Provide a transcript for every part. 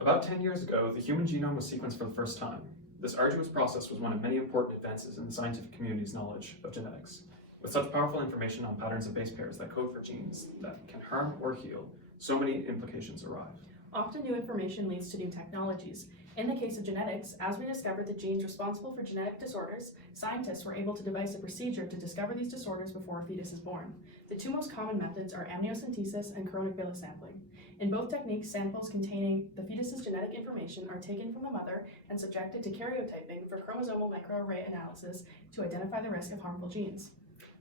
About 10 years ago, the human genome was sequenced for the first time. This arduous process was one of many important advances in the scientific community's knowledge of genetics. With such powerful information on patterns of base pairs that code for genes that can harm or heal, so many implications arrive. Often new information leads to new technologies. In the case of genetics, as we discovered the genes responsible for genetic disorders, scientists were able to devise a procedure to discover these disorders before a fetus is born. The two most common methods are amniocentesis and chorionic villus sampling. In both techniques, samples containing the fetus's genetic information are taken from the mother and subjected to karyotyping for chromosomal microarray analysis to identify the risk of harmful genes.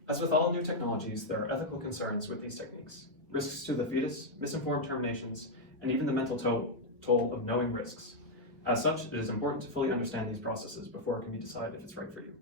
As with all new technologies, there are ethical concerns with these techniques. Risks to the fetus, misinformed terminations, and even the mental toll of knowing risks. As such, it is important to fully understand these processes before it can be decided if it's right for you.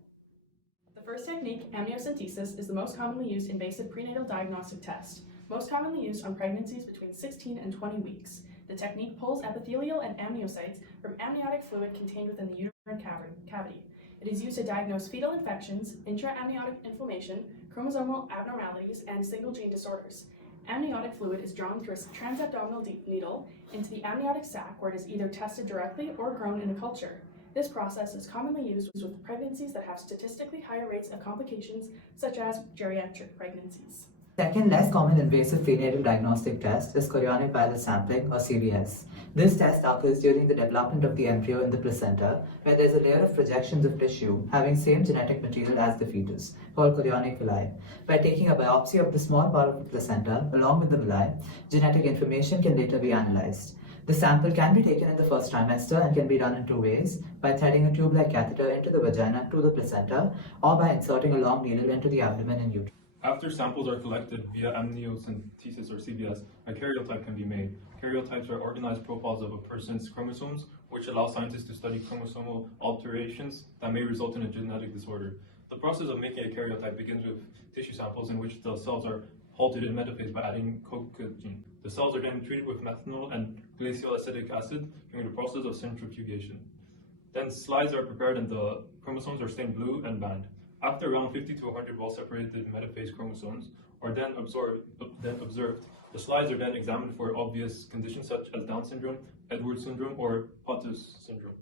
The first technique, amniocentesis, is the most commonly used invasive prenatal diagnostic test, most commonly used on pregnancies between 16 and 20 weeks. The technique pulls epithelial and amniocytes from amniotic fluid contained within the uterine cavity. It is used to diagnose fetal infections, intra-amniotic inflammation, chromosomal abnormalities, and single-gene disorders. Amniotic fluid is drawn through a transabdominal needle into the amniotic sac where it is either tested directly or grown in a culture. This process is commonly used with pregnancies that have statistically higher rates of complications, such as geriatric pregnancies. Second less common invasive prenatal diagnostic test is chorionic villus sampling, or CVS. This test occurs during the development of the embryo in the placenta, where there is a layer of projections of tissue having same genetic material as the fetus, called chorionic villi. By taking a biopsy of the small part of the placenta along with the villi, genetic information can later be analyzed. The sample can be taken in the first trimester and can be done in two ways: by threading a tube-like catheter into the vagina to the placenta, or by inserting a long needle into the abdomen and uterus. After samples are collected via amniocentesis or CVS, a karyotype can be made. Karyotypes are organized profiles of a person's chromosomes, which allow scientists to study chromosomal alterations that may result in a genetic disorder. The process of making a karyotype begins with tissue samples in which the cells are halted in metaphase by adding coccogene. The cells are then treated with methanol and glacial acetic acid during the process of centrifugation. Then slides are prepared and the chromosomes are stained blue and banned. After around 50 to 100 well-separated metaphase chromosomes are then observed, the slides are then examined for obvious conditions such as Down syndrome, Edwards syndrome, or Potter's syndrome,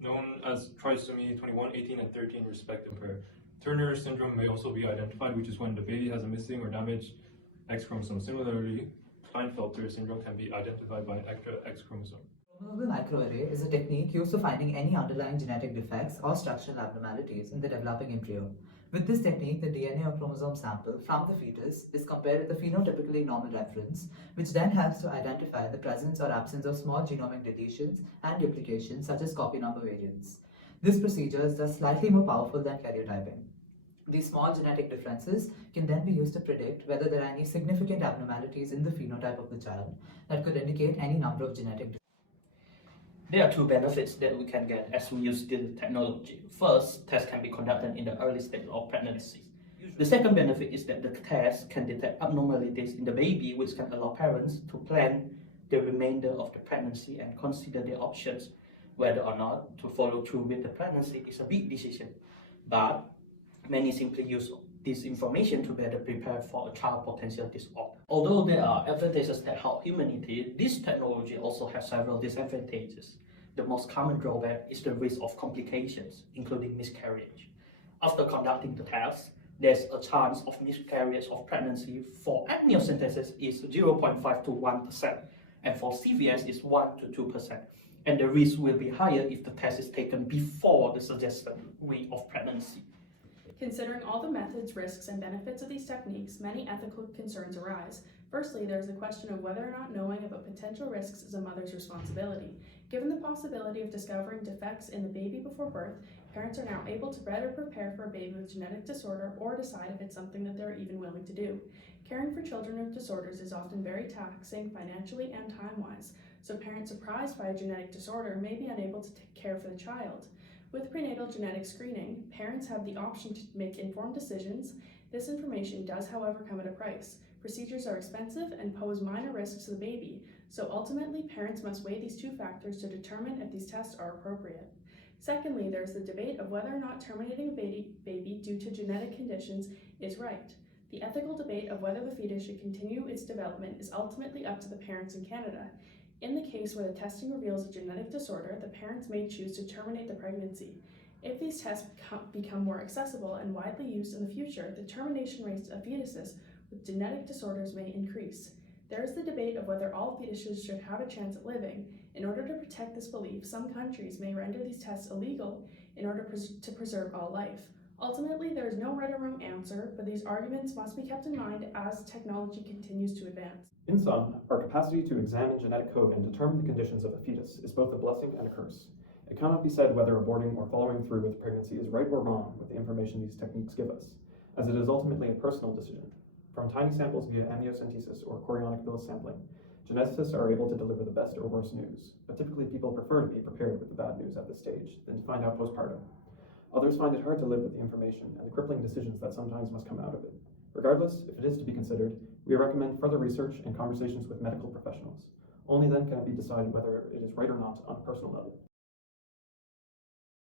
known as trisomy 21, 18, and 13 respectively. Turner syndrome may also be identified, which is when the baby has a missing or damaged X chromosome. Similarly, Klinefelter syndrome can be identified by an extra X chromosome. Chromosomal microarray is a technique used for finding any underlying genetic defects or structural abnormalities in the developing embryo. With this technique, the DNA or chromosome sample from the fetus is compared with a phenotypically normal reference, which then helps to identify the presence or absence of small genomic deletions and duplications such as copy number variants. This procedure is thus slightly more powerful than karyotyping. These small genetic differences can then be used to predict whether there are any significant abnormalities in the phenotype of the child that could indicate any number of genetic disorders. There are two benefits that we can get as we use this technology. First, tests can be conducted in the early stage of pregnancy. The second benefit is that the test can detect abnormalities in the baby, which can allow parents to plan the remainder of the pregnancy and consider their options. Whether or not to follow through with the pregnancy is a big decision, but many simply use this information to better prepare for a child potential disorder. Although there are advantages that help humanity, this technology also has several disadvantages. The most common drawback is the risk of complications, including miscarriage. After conducting the test, there's a chance of miscarriage of pregnancy for amniocentesis is 0.5 to 1%, and for CVS is 1 to 2%. And the risk will be higher if the test is taken before the suggested week of pregnancy. Considering all the methods, risks, and benefits of these techniques, many ethical concerns arise. Firstly, there is the question of whether or not knowing about potential risks is a mother's responsibility. Given the possibility of discovering defects in the baby before birth, parents are now able to better prepare for a baby with genetic disorder or decide if it's something that they're even willing to do. Caring for children with disorders is often very taxing financially and time-wise, so parents surprised by a genetic disorder may be unable to take care for the child. With prenatal genetic screening, parents have the option to make informed decisions. This information does, however, come at a price. Procedures are expensive and pose minor risks to the baby, so ultimately parents must weigh these two factors to determine if these tests are appropriate. Secondly, there's the debate of whether or not terminating a baby due to genetic conditions is right. The ethical debate of whether the fetus should continue its development is ultimately up to the parents in Canada. In the case where the testing reveals a genetic disorder, the parents may choose to terminate the pregnancy. If these tests become more accessible and widely used in the future, the termination rates of fetuses with genetic disorders may increase. There is the debate of whether all fetuses should have a chance at living. In order to protect this belief, some countries may render these tests illegal in order to preserve all life. Ultimately, there is no right or wrong answer, but these arguments must be kept in mind as technology continues to advance. In sum, our capacity to examine genetic code and determine the conditions of a fetus is both a blessing and a curse. It cannot be said whether aborting or following through with pregnancy is right or wrong with the information these techniques give us, as it is ultimately a personal decision. From tiny samples via amniocentesis or chorionic villus sampling, geneticists are able to deliver the best or worst news, but typically people prefer to be prepared with the bad news at this stage than to find out postpartum. Others find it hard to live with the information and the crippling decisions that sometimes must come out of it. Regardless, if it is to be considered, we recommend further research and conversations with medical professionals. Only then can it be decided whether it is right or not on a personal level.